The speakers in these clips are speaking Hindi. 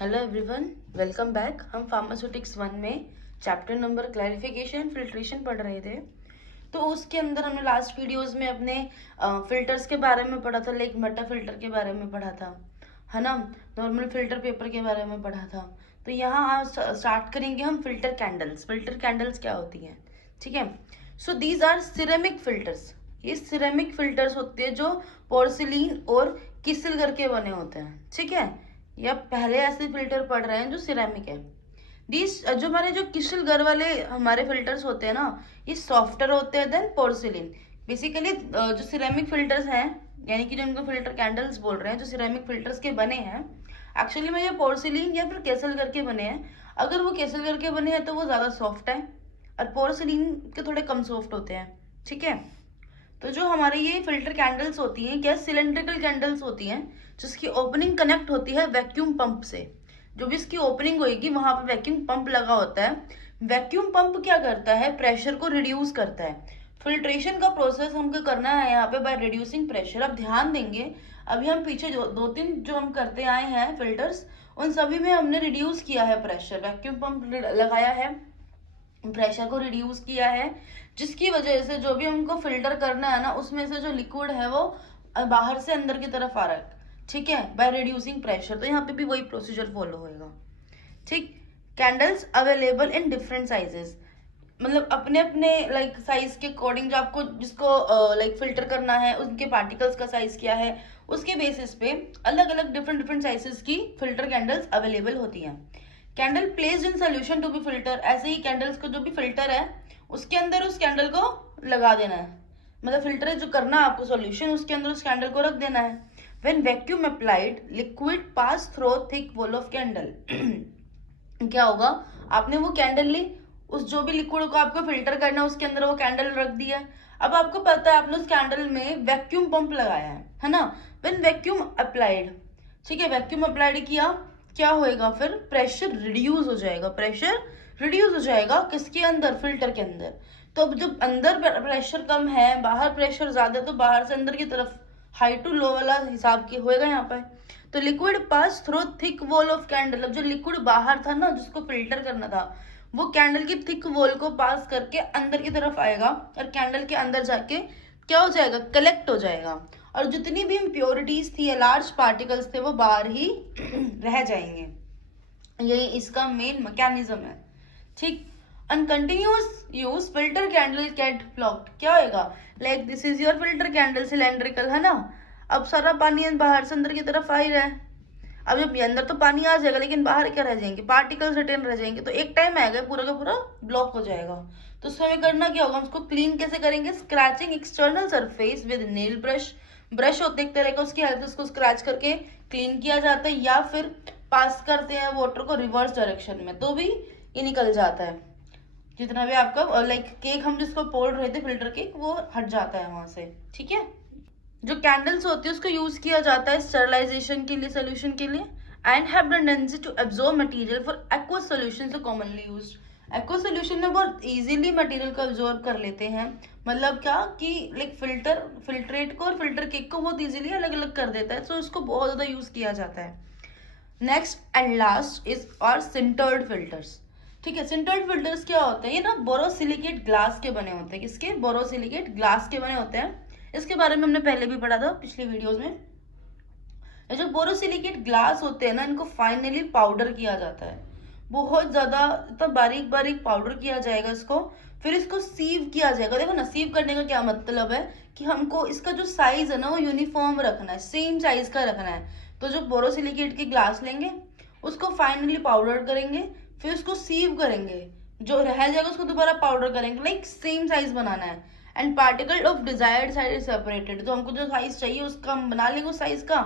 Hello everyone, welcome back. हम फार्मास्यूटिक्स 1 में चैप्टर नंबर क्लैरिफिकेशन फिल्ट्रेशन पढ़ रहे थे। तो उसके अंदर हमने लास्ट वीडियोस में अपने फिल्टर्स के बारे में पढ़ा था, लाइक मेटा फिल्टर के बारे में पढ़ा था, है ना। नॉर्मल फिल्टर पेपर के बारे में पढ़ा था। तो यहाँ आज स्टार्ट करेंगे हम फिल्टर कैंडल्स। फिल्टर कैंडल्स क्या होती हैं, ठीक है। So these are ceramic filters. ये सिरेमिक फिल्टर्स होते हैं जो पोर्सिलीन और किसिल करके बने होते हैं, ठीक है। या पहले ऐसे फिल्टर पढ़ रहे हैं जो सिरेमिक है। दीज जो हमारे जो किशलगर वाले हमारे फिल्टर्स होते हैं ना, ये सॉफ्टर होते हैं देन पोर्सिलिन। बेसिकली जो सिरेमिक फिल्टर्स हैं, यानी कि जो इनको फिल्टर कैंडल्स बोल रहे हैं, जो सिरेमिक फिल्टर्स के बने हैं, एक्चुअली में ये पोर्सिलिन या फिर केसलगर के बने हैं। अगर वो केसलगर के बने हैं तो वो ज़्यादा सॉफ्ट है, और पोर्सिलिन के थोड़े कम सॉफ्ट होते हैं, ठीक है। तो जो हमारे ये फिल्टर कैंडल्स होती हैं, क्या सिलेंड्रिकल कैंडल्स होती हैं, जिसकी ओपनिंग कनेक्ट होती है वैक्यूम पंप से। जो भी इसकी ओपनिंग होगी वहां पर वैक्यूम पंप लगा होता है। वैक्यूम पंप क्या करता है, प्रेशर को रिड्यूस करता है। फिल्ट्रेशन का प्रोसेस हमको करना है यहाँ पे बाय रिड्यूसिंग प्रेशर। अब ध्यान देंगे, अभी हम पीछे जो दो तीन जो हम करते आए हैं फिल्टर्स, उन सभी में हमने रिड्यूस किया है प्रेशर, वैक्यूम पंप लगाया है, प्रेशर को रिड्यूस किया है, जिसकी वजह से जो भी हमको फिल्टर करना है ना, उसमें से जो लिक्विड है वो बाहर से अंदर की तरफ आ रहा है, ठीक है, बाय रिड्यूसिंग प्रेशर। तो यहाँ पे भी वही प्रोसीजर फॉलो होएगा, ठीक। Candles available in different sizes, मतलब अपने अपने लाइक साइज के अकॉर्डिंग, जो आपको जिसको लाइक फिल्टर करना है उनके पार्टिकल्स का साइज क्या है, उसके बेसिस पे अलग अलग डिफरेंट डिफरेंट साइजेस की फिल्टर कैंडल्स अवेलेबल होती हैं। Candle placed in solution to be filter, ऐसे ही कैंडल्स को जो भी फिल्टर है उसके अंदर उस कैंडल को लगा देना है, मतलब फिल्टर जो करना है आपको सॉल्यूशन, उसके अंदर उस कैंडल को रख देना है। When vacuum applied liquid pass through thick wall of candle, क्या होगा, आपने वो कैंडल ली, उस जो भी लिक्विड को आपको फिल्टर करना है उसके अंदर वो कैंडल रख दिया। अब आपको पता है आपने उस कैंडल में वैक्यूम पंप लगाया है ना। व्हेन वैक्यूम अप्लाइड, ठीक है, वैक्यूम अप्लाइड किया, क्या होएगा फिर, प्रेशर रिड्यूस हो जाएगा। प्रेशर रिड्यूस हो जाएगा किसके अंदर, फिल्टर के अंदर। तो अब जब अंदर प्रेशर कम है, बाहर प्रेशर ज्यादा, तो बाहर से अंदर की तरफ हाई टू लो वाला हिसाब की होएगा यहाँ पे। तो liquid pass through thick wall of candle, अब जो लिक्विड बाहर था ना जिसको फिल्टर करना था, वो कैंडल की थिक वॉल को पास करके अंदर की तरफ आएगा, और कैंडल के अंदर जाके क्या हो जाएगा, कलेक्ट हो जाएगा। और जितनी भी इम्प्योरिटीज थी या लार्ज पार्टिकल्स थे वो बाहर ही रह जाएंगे। यही इसका मेन मैकेनिज्म है, ठीक। On continuous use filter candle get blocked, क्या होएगा, like this is your filter candle cylindrical, है ना। अब सारा पानी बाहर से अंदर की तरफ आ ही रहा है। अब जब अंदर तो पानी आ जाएगा, लेकिन बाहर क्या रह जाएंगे, पार्टिकल्स रिटेन रह जाएंगे, तो एक टाइम आएगा पूरा का पूरा ब्लॉक हो जाएगा। तो उसमें हमें करना क्या होगा, उसको क्लीन कैसे करेंगे, scratching external surface with nail brush. Brush होते एक तरह का, उसकी हेल्प से उसको स्क्रैच करके क्लीन किया जाता है, या फिर पास करते हैं वाटर को रिवर्स डायरेक्शन में, तो भी ये निकल जाता है। जितना भी आपका लाइक केक हम जिसको पोल रहे थे फिल्टर केक, वो हट जाता है वहां से, ठीक है। जो कैंडल्स होती है उसको यूज किया जाता है स्टरलाइजेशन के लिए, सोल्यूशन के लिए, and have tendency to absorb material for aqua solution से कॉमनली यूज्ड। एक्वा सॉल्यूशन में बहुत इजीली मटेरियल को एब्जॉर्ब कर लेते हैं, मतलब क्या कि लाइक फिल्ट्रेट को और फिल्टर केक को बहुत इजीली अलग अलग कर देता है, तो इसको बहुत ज्यादा यूज किया जाता है। Next and last is are sintered filters, ठीक है। सिंटर्ड फिल्टर्स क्या होते हैं, ये ना बोरोसिलिकेट ग्लास के बने होते हैं, किसके, बोरोसिलिकेट ग्लास के बने होते हैं। इसके बारे में हमने पहले भी पढ़ा था पिछली वीडियोस में। ये जो बोरोसिलिकेट ग्लास होते हैं ना, इनको फाइनली पाउडर किया जाता है, बहुत ज्यादा तो बारीक बारीक पाउडर किया जाएगा इसको। फिर इसको सीव किया जाएगा। देखो ना, सीव करने का क्या मतलब है, कि हमको इसका जो साइज है ना वो यूनिफॉर्म रखना है, सेम साइज का रखना है। तो जो बोरोसिलिकेट की ग्लास लेंगे, उसको फाइनली पाउडर करेंगे, फिर उसको सीव करेंगे, जो रह जाएगा उसको दोबारा पाउडर करेंगे, लाइक सेम साइज बनाना है। And particle of desired size is separated, तो हमको जो साइज चाहिए उसका हम बना लेंगे, उस साइज का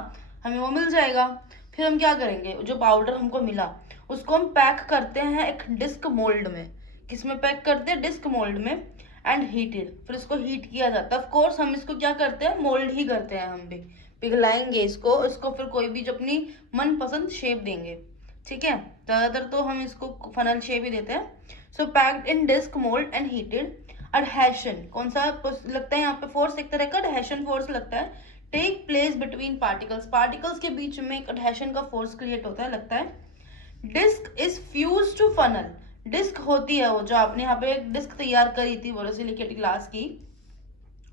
हमें वो मिल जाएगा। फिर हम क्या करेंगे, जो पाउडर हमको मिला उसको हम पैक करते हैं एक डिस्क मोल्ड में। किसमें पैक करते हैं, डिस्क मोल्ड में। एंड हीटेड, फिर इसको हीट किया जाता है। ऑफ कोर्स हम इसको क्या करते हैं, मोल्ड ही करते हैं, हम भी पिघलाएंगे इसको इसको फिर कोई भी जो अपनी मनपसंद शेप देंगे, ठीक है। ज्यादातर तो हम इसको फनल शेप ही देते हैं। So packed in disc mould and heated. Adhesion कौन सा लगता है यहाँ पे, फोर्स एक तरह का अडहेशन फोर्स लगता है। Take place between particles, particles के बीच में एक अडहेशन का फोर्स क्रिएट होता है, लगता है। Disc is fuse to funnel. Disc होती है वो जो आपने यहाँ पे एक डिस्क तैयार करी थी बोरोसिलिकेट ग्लास की,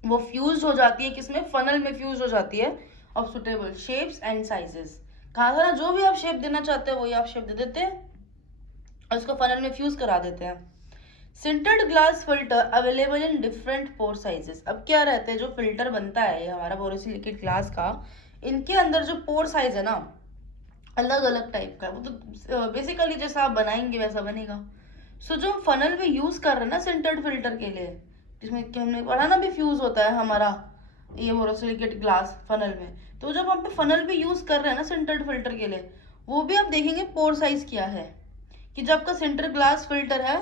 वो फ्यूज हो जाती है किसमें, फनल में फ्यूज हो जाती है of suitable shapes and sizes. कहा था ना जो भी आप शेप देना चाहते हो वही आप शेप दे देते हैं और उसको फनल में फ्यूज करा देते हैं। Sintered glass filter available in different pore sizes. अब क्या रहता है, जो फिल्टर बनता है ये हमारा बोरोसिलिकेट ग्लास का, इनके अंदर जो पोर साइज है ना अलग अलग टाइप का है। वो तो बेसिकली जैसा आप बनाएंगे वैसा बनेगा। सो जो हम फनल में यूज कर रहे हैं ना सिंटर्ड फिल्टर के लिए, जिसमें कि हमने पढ़ा ना भी फ्यूज होता है हमारा ये बोरोसिलिकेट ग्लास फनल में, तो जब हम फनल भी यूज कर रहे हैं ना सिंटर्ड फिल्टर के लिए, वो भी आप देखेंगे पोर साइज क्या है, कि जो आपका सेंटर ग्लास फिल्टर है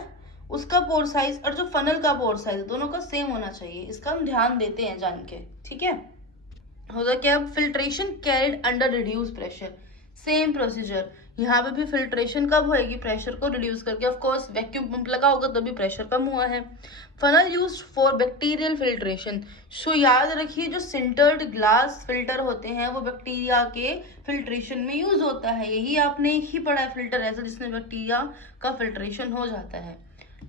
उसका पोर साइज और जो फनल का पोर साइज दोनों का सेम होना चाहिए। इसका हम ध्यान देते हैं जान के, ठीक है। होगा क्या, filtration carried under reduce pressure. Same procedure यहाँ पे भी फिल्ट्रेशन कब होएगी, प्रेशर को रिड्यूस करके। ऑफ कोर्स वैक्यूम पंप लगा होगा तभी प्रेशर कम हुआ है। Funnel used for bacterial filtration. So याद रखिए जो सिंटर्ड ग्लास फिल्टर होते हैं वो बैक्टीरिया के फिल्ट्रेशन में यूज होता है। यही आपने ही पढ़ा है, फिल्टर ऐसा जिसमें बैक्टीरिया का फिल्ट्रेशन हो जाता है,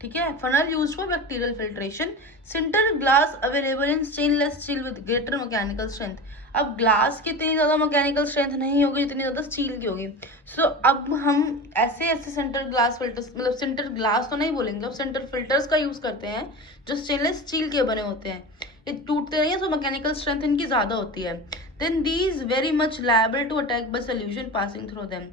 ठीक है। Funnel use for bacterial filtration. Sintered glass available in stainless steel with greater mechanical strength. अब ग्लास की इतनी ज़्यादा मैकेनिकल स्ट्रेंथ नहीं होगी जितनी ज़्यादा स्टील की होगी। सो अब हम ऐसे ऐसे सेंटर ग्लास फिल्टर्स, मतलब सेंटर ग्लास तो नहीं बोलेंगे, अब सेंटर फिल्टर्स का यूज़ करते हैं जो स्टेनलेस स्टील के बने होते हैं। ये टूटते नहीं है, तो मैकेनिकल स्ट्रेंथ इनकी ज़्यादा होती है। Then these very much liable to attack by solution passing through them.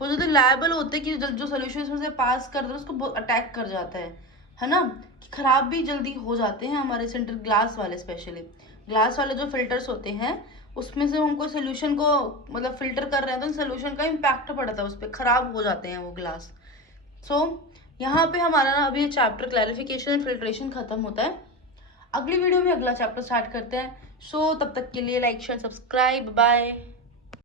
वो जो लायबल होते हैं कि जो सोल्यूशन इसमें से पास कर दो उसको अटैक कर जाता है ना, कि खराब भी जल्दी हो जाते हैं हमारे सेंटर ग्लास वाले। स्पेशली ग्लास वाले जो फिल्टर्स होते हैं उसमें से हमको सोल्यूशन को मतलब फिल्टर कर रहे हैं तो सोल्यूशन का इम्पैक्ट पड़ता है उस पर, खराब हो जाते हैं वो ग्लास। सो यहाँ पे हमारा ना अभी चैप्टर क्लैरिफिकेशन एंड फिल्ट्रेशन खत्म होता है। अगली वीडियो में अगला चैप्टर स्टार्ट करते हैं। सो तब तक के लिए लाइक शेयर सब्सक्राइब, बाय।